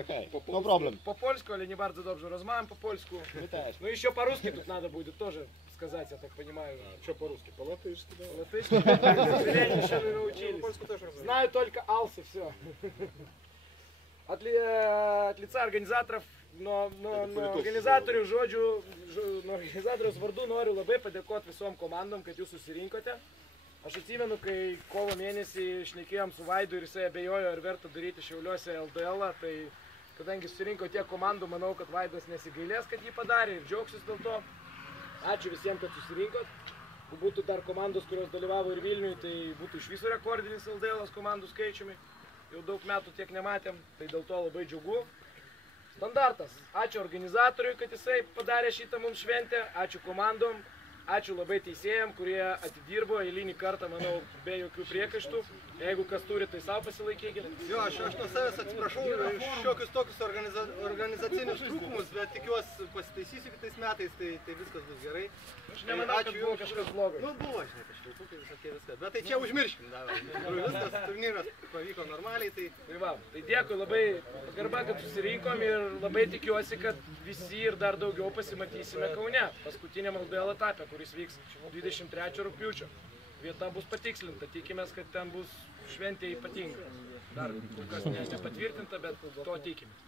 Окей. No problem. По польску, але не bardzo dobrze rozmawiam по польsku. My też. Ну еще по-русски тут надо будет тоже сказать, я так понимаю. Что по-русски? По-латышски, да? По-латышски, к сожалению, еще не научились. Знаю только алсы, все. От лица организаторов, но организаторів žodžiu, organizatorių vardu noriu labai padėkoti visom komandom, kad jūs susirinkote. Aš atsimenu, kai kovo mėnesį šnekėjom su Vaidu ir jisai abejojo, ar verta daryti Šiauliuose LDL-ą, tai kadangi susirinko tiek komandų, manau, kad Vaidas nesigailės, kad jį padarė ir džiaugsis dėl to. Ačiū visiems, kad susirinkot. Jeigu būtų dar komandos, kurios dalyvavo ir Vilniui, tai būtų iš viso rekordinis LDL-as komandų skaičiumi. Jau daug metų tiek nematėm, tai dėl to labai džiugu. Standartas. Ačiū organizatoriui, kad jisai padarė šitą mums šventę. Ačiū komandom. Ačiū labai teisėjam, kurie atidirbo eilinį kartą, manau, be jokių priekaištų. Jeigu kas turi, tai savo pasilaikykite. Jo, aš nuo savęs atsiprašau šiokius tokius organizacinius trūkumus, bet tikiuosi pasitaisysiu kitais metais, tai viskas bus gerai. Aš nemanau, kad buvo kažkas blogas. Nu, buvo, žinai, kažkaip, visokie viskas. Bet tai čia užmirškim, viskas, turnyras pavyko normaliai, tai... Tai va, tai dėkui labai pagarba, kad susirinkom ir labai tikiuosi, kad visi ir dar daugiau pasimatysime Kaune, paskutiniam LDL etape, kuris vyks 23 rugpjūčio. Vieta bus patikslinta, tikimės, kad ten bus šventė ypatinga. Dar kas nepatvirtinta, bet то tikimės.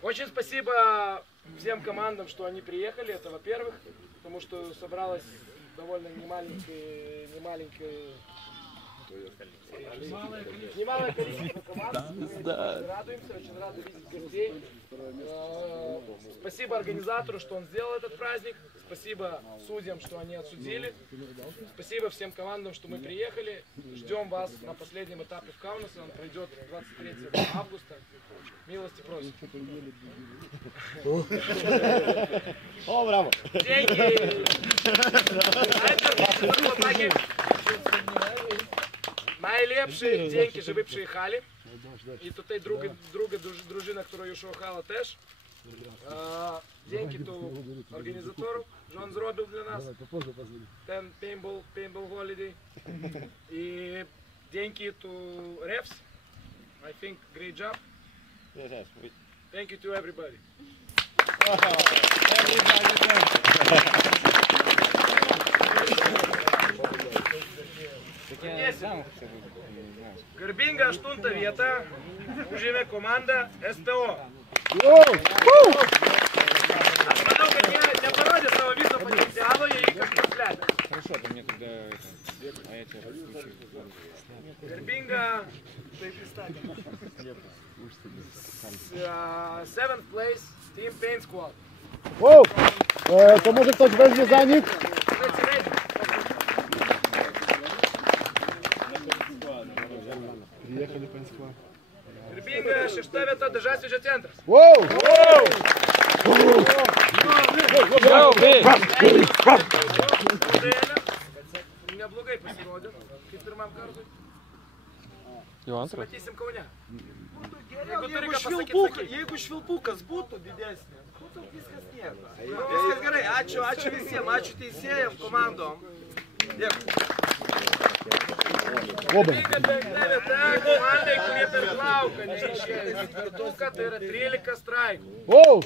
Очень спасибо всем командам, что они приехали, это во-первых, потому что собралось довольно немалое количество команд. Мы радуемся, очень рады видеть гостей. Спасибо организатору, что он сделал этот праздник. Спасибо судьям, что они отсудили. Спасибо всем командам, что мы приехали. Ждем вас на последнем этапе в Каунасе. Он пройдет 23 августа. Милости просим. О, браво! Деньги! Найлепші деньги, що ви приїхали. І тут друга дружина, яка już їхала теж. Деньги то організатору, що він зробив для нас. Ten paintball holiday. І деньги to refs. I think great job. Yes. Thank you to everybody. Garbinga 8 vietą užėmė komanda STO. Aš manau, kad jie neparodė savo viso potencialo, jie jį kažkur slepia. Хорошо, ты мне тогда это... А я тебя раскручу. Garbinga, taip pristatė. 7th place, Team Paint Squad. Wow! To może ktoś weźmie za nich? Приехали Paint Squad. Garbinga 6 vieta, Dažasvydžio centras. Wow! Neblogai pasirodė, kaip pirmam kartui. Matysim Kaune. Jeigu švilpukas būtų didesnė, būtų viskas nieko. Viskas gerai, ačiū visiems, ačiū teisėjams, komandom. Dėkui. Garbinga 5 vieta, komandai, kurie per plauką neišėjo į ketvirtuką, tai yra 13 straikų. Wow!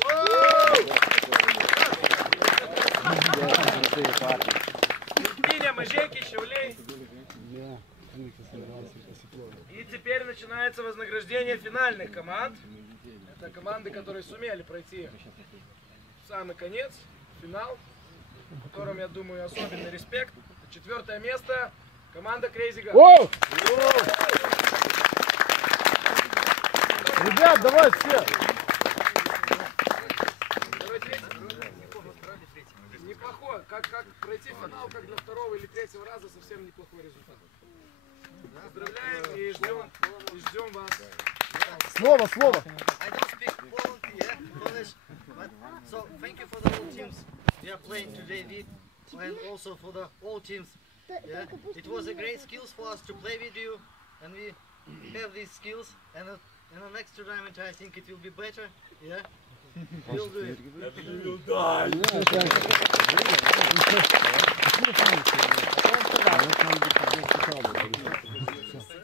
Пиня, Мажейки, Šiauliai. И теперь начинается вознаграждение финальных команд. Это команды, которые сумели пройти в самый конец, финал, которым, я думаю, особенный респект. 4-е место, команда Crazy Guns. Wow! Ребят, давай все! Неплохой, как пройти финал, как для 2-го или 3-го раза, совсем неплохой результат. Поздравляем и ждем вас. Слово! I don't speak Polish, but so thank you for the all teams we are playing today with, and also for the all teams. Yeah, it was a great skills for us to play with you, and we have these skills. And in the next tournament, I think it will be better. Yeah, we'll do it.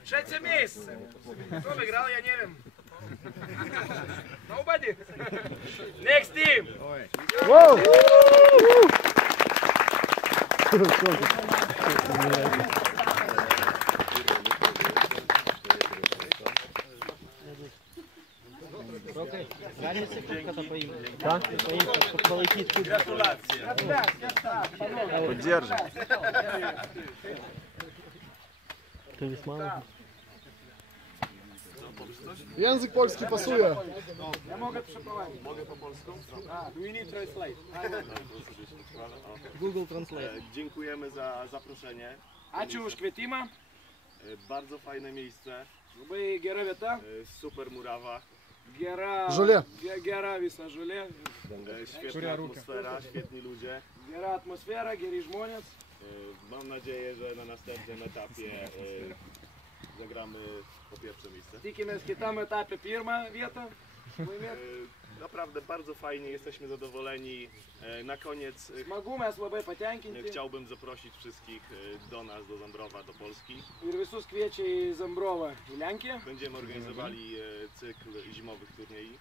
Trzecie miejsce. Kto wygrał, ja nie wiem. Nobody? Next team! Воу! Gali sekundkę поїм. Так? Поїм, полетить тут. Поддержим. Ти весьма. Język polski pasuje. Ja mogę przeprowadzić. Mogę po polsku? Do we need translate? Google Translate. Dziękujemy za zaproszenie. Ačiū už kvietimą. Bardzo fajne miejsce. Labai gera vieta. Super murawa. Gera, Žolė. Gera visa žolė. Świetna atmosfera, świetni ludzie. Gera atmosfera, geri žmonės. Mam nadzieję, że na następnym etapie zagramy po pierwsze miejsce. Tikimės kitam etapė pirmą vietą laimėti. Naprawdę bardzo fajnie, jesteśmy zadowoleni. Na koniec Smagu, mes labai patenkinti. chciałbym zaprosić wszystkich do nas, do Zambrowa, do Polski. Ir visus kviečia į Zambrovą, į Lenkiją. Będziemy organizowali cykl zimowych turniejów.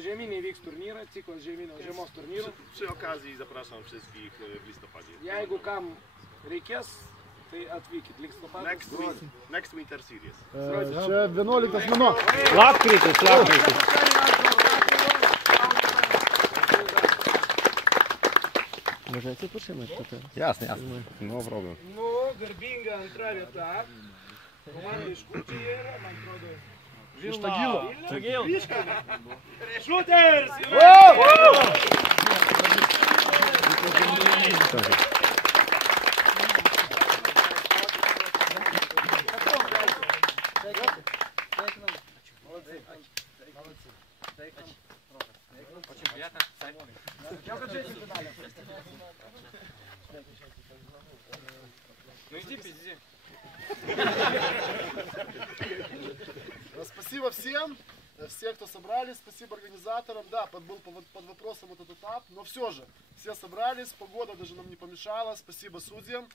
Žieminiai vyks turnyras, ciklas žiemos turnyrų. Przy okazji zapraszam wszystkich w listopadzie. Jeigu kam reikės, tai atvykit listopadą. Next Winter Series. Čia 11 mėnuo. Lapkritis, lapkritis. Можете починати тут? Jasne, jasne. No problem. Nu, garbinga antra vieta. Komanda iš kur čia yra, man atrodo. Iš Tagilo. Šuters! Ну иди, пизди. Спасибо всем, кто собрались, спасибо организаторам. Да, был под вопросом этот этап, но все же, все собрались, погода даже нам не помешала. Спасибо судьям,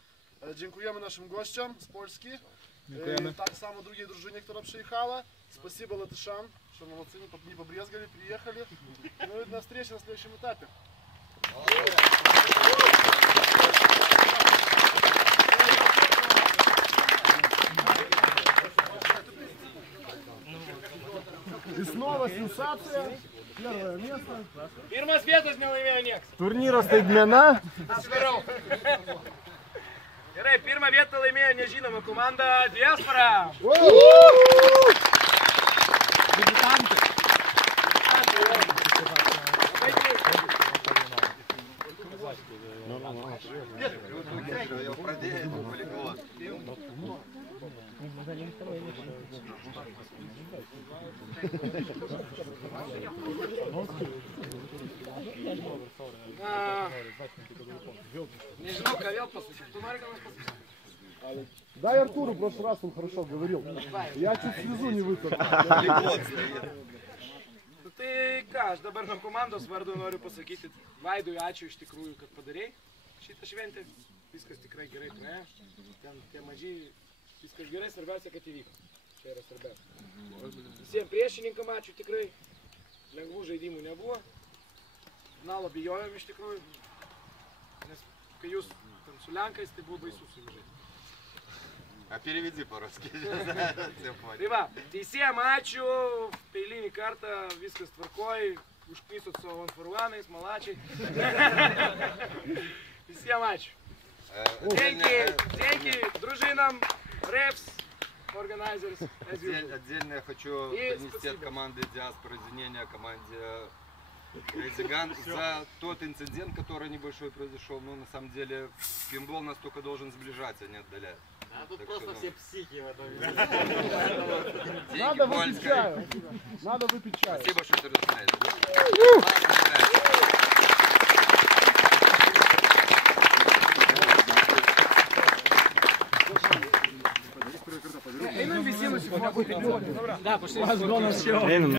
dziękujemy naszym gościom z Polski. Так само другие дружине, która przyjechała. Спасибо латышам, что молодцы, не побрезгали, приехали. Ну и до встречи на следующем этапе. И снова сенсация. Первое место. Pirmas vietas nelaimėjo nieks. Turnyro staigmena. Atsvirau. Gerai, pirmą vietą laimėjo nežinoma komanda Diaspora. Nežinau, ką vėl pasakyti. Tu nori ką nors pasakyti? Дай Артуру, в прошлый раз он хорошо говорил. Я чуть слезу не вытер. Tai ką, aš dabar nuo komandos vardu noriu pasakyti Vaidui ačiū iš tikrųjų, kad padarėjai šitą šventę. Viskas tikrai gerai praėjo. Ten tie mažiai, viskas gerai, svarbiausia, kad įvyko. Čia yra svarbiausia. Visiems priešininkam ačiū tikrai. Lengvų žaidimų nebuvo. Finalo bijojom iš tikrųjų. Nes kai jūs ten su Lenkais, tai buvo baisu su jų žaidimų. Переведи по-русски. Tai va, teisėjam ačiū, eilinį kartą viskas tvarkoj, užknisot savo vanfaruanais, malačiai. Visiems ačiū. Деньги дружинам, репс, organizers. Отдельно я хочу принести от команды Диаспора извинения команде Crazy Gun за тот инцидент, который небольшой произошел. Но на самом деле пинбол нас только должен сближать, а не отдалять. Тут просто все психи в этом. Надо выпить чаю. Надо выпить чаю. Спасибо, что ты разумеешь. Einam visi nusifotkinti. Da, пошли.